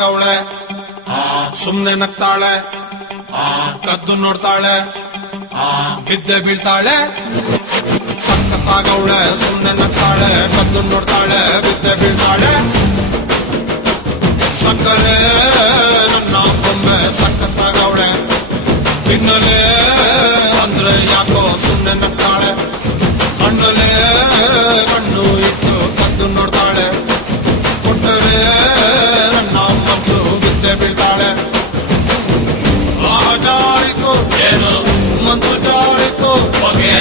ಸಖತ್ತಾಗವಳೆ ಸುಮ್ನೆ ನಗ್ತಾಳೆ ಕದ್ದು ನೋಡ್ತಾಳೆ ಬಿದ್ದೆ ಬೀಳ್ತಾಳೆ ಸಖತ್ತಾಗವಳೆ ಸುಮ್ನೆ ನಗ್ತಾಳೆ ಕದ್ದು ನೋಡ್ತಾಳೆ ಬಿದ್ದೆ ಬೀಳ್ತಾಳೆ ಸಕ್ಕರೆ ನನ್ನ ಬೊಮ್ಮೆ ಸಖತ್ತಾಗವಳೆ ತಿನ್ನಲೆ ಅಂದ್ರೆ ಯಾಕೋ ಸುಮ್ನೆ ನಗ್ತಾಳೆ ಕಣ್ಣಲೆ ಕಣ್ಣು ಇಟ್ಟು ಕದ್ದು ನೋಡ್ತಾಳೆ ಕೊಟ್ಟರೆ ನನ್ನ ಮನಸ್ಸು ಬಿದ್ದೆ ಬೀಳ್ತಾಳೆ ಜಾರಿತು ಏನು ಮನಸ್ಸು ಜಾರಿತು ಹೊಗೆ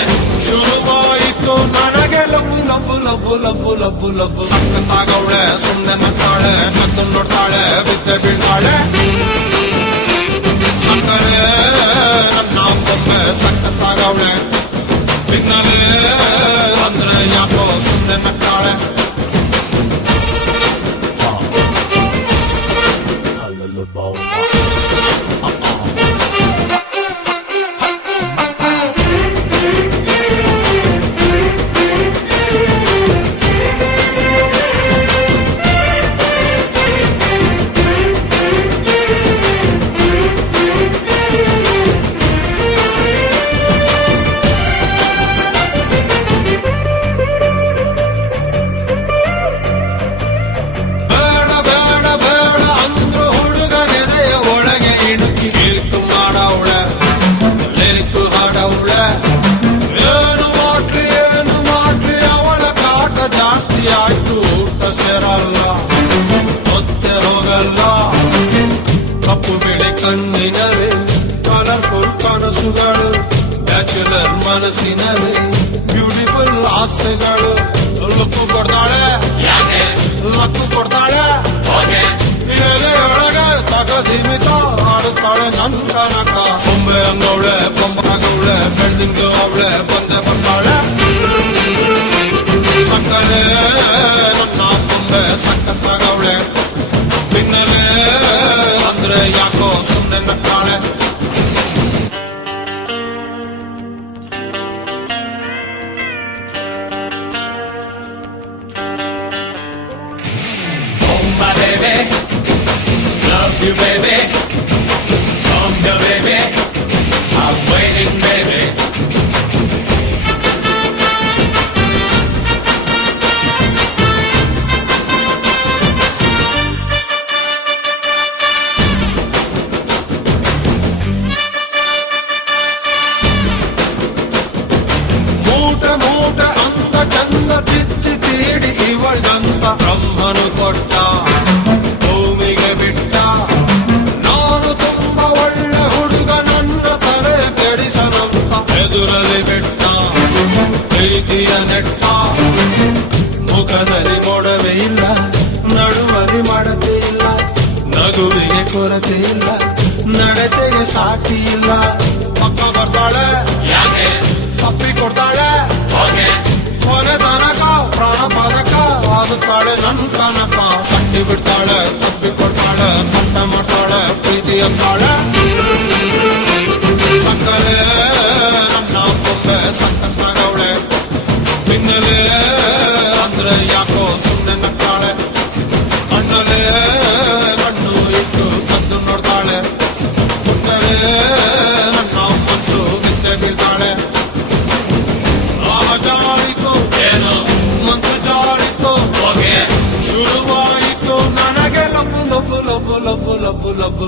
ಶುರುವಾಯಿತು ನನಗೆ ಲಬ್ಬು ಲಬ್ಬು ಲಬ್ಬು ಲಬ್ಬು ಲಬ್ಬು ಲಬ್ಬು ಸಖತ್ತಾಗವಳೆ ಸುಮ್ನೆ ನಗ್ತಾಳೆ ಕದ್ದು ನೋಡ್ತಾಳೆ ಬಿದ್ದೆ ಬೀಳ್ತಾಳೆ ಸಕ್ಕರೆ ನನ್ನ ಬೊಮ್ಮೆ ಸಖತ್ತಾಗವಳೆ ಬಿನ್ನಲೆ ಅಂದ್ರೆ ಯಾಕೋ ಸುಮ್ನೆ ನಗ್ತಾಳೆ ಏನು ಮಾಡ್ಲಿ ಅವಳ ಕಾಟ ಜಾಸ್ತಿ ಆಯ್ತು ಊಟ ಸೇರಲ್ಲ ಮತ್ತೆ ಹೋಗಲ್ಲ ಕಪ್ಪು ಬಿಳಿ ಕಣ್ಣಿನಲ್ಲಿ ಕಲರ್ಫುಲ್ ಕನಸುಗಳು ಬ್ಯಾಚುಲರ್ ಮನಸ್ಸಿನಲ್ಲಿ ಬ್ಯೂಟಿಫುಲ್ ಆಸೆಗಳು ಲಕ್ಕು ಕೊಡ್ತಾಳೆ ಲಕ್ಕು ಕೊಡ್ತಾಳೆ ಎಲೆಯೊಳಗೆ ತಗದಿಮಿತ ಆಡುತ್ತಾಳೆ ನನ್ ಕನಕ ಬೊಂಬೆ ಅಂಗವಳೆ ಬೊಂಬಾಗವಳೆ ಬೆಳ್ದಿಂಗು ಅವಳೆ ಬಂದೆ ಬರ್ತಾಳೆ ಸಕ್ಕರೆ ನನ್ನ ಬೊಂಬೆ ಸಖತ್ತಾಗವಳೆ ಬಿನ್ನಲೆ ಅಂದ್ರೆ ಯಾಕೋ ಸುಮ್ನೆ ನಗ್ತಾಳೆ Baby, love you, baby. Come here, baby. I'm waiting, baby. ಮೂಟೆ ಮೂಟೆ ಅಂದ ಚಂದ ತಿತ್ತಿ ತೀಡಿ ಇವಳಂತ ಬ್ರಹ್ಮನು ಕೊಟ್ಟ ಭೂಮಿಗೆ ಬಿಟ್ಟ ನಾನು ತುಂಬ ಒಳ್ಳೆ ಹುಡುಗ ನನ್ನ ತಲೆ ಕೆಡಿಸನಂತ ಎದುರಲ್ಲಿ ಬಿಟ್ಟ ಪ್ರೀತಿಯ ನೆಟ್ಟ ಮುಖದಲ್ಲಿ ಮೊಡವೆ ಇಲ್ಲ ನಡುವಲ್ಲಿ ಮಾಡತೆ ಇಲ್ಲ ನಗುವಿಗೆ ಕೊರತೆ ಇಲ್ಲ ನಡತೆಗೆ ಸಾಟಿ ಇಲ್ಲ ಪಕ್ಕ ಬರ್ತಾಳೆ ತಪ್ಪಿ ಕೊಡ್ತಾಳೆ ಕೊನೆ ತನಕ ಪ್ರಾಣ ಪದಕ ಆಗುತ್ತಾಳೆ ನನ್ ಕನಕ ಕಟ್ಟಿ ಬಿಡ್ತಾಳೆ ತಪ್ಪಿ ಕೊಡ್ತಾಳೆ ಪಟ್ಟ ಮಾಡ್ತಾಳೆ ಪ್ರೀತಿ ಅಂತಾಳೆ ಸಕ್ಕರೆ ನನ್ನ ಬೊಂಬೆ ಸಖತ್ತಾಗವಳೆ ಬಿನ್ನಲೆ ಅಂದ್ರೆ ಯಾಕೋ ಸುಮ್ನೆ ನಗ್ತಾಳೆ ಕಣ್ಣಲೆ ಕಣ್ಣು ಇಟ್ಟು ಕದ್ದು ನೋಡ್ತಾಳೆ ಕೊಟ್ಟರೆ ನನ್ನ ಮನಸ್ಸು ಬಿದ್ದೆ ಬೀಳ್ತಾಳೆ ಜಾರಿತು ಏನು ಮನಸ್ಸು ಜಾರಿತು ಹೊಗೆ ಶುರುವಾಯಿತು ನನಗೆ ಲಬ್ಬು ಲಬ್ಬು ಲಬ್ಬು ಲಬ್ಬು ಲಬ್ಬು ಲಬ್ಬು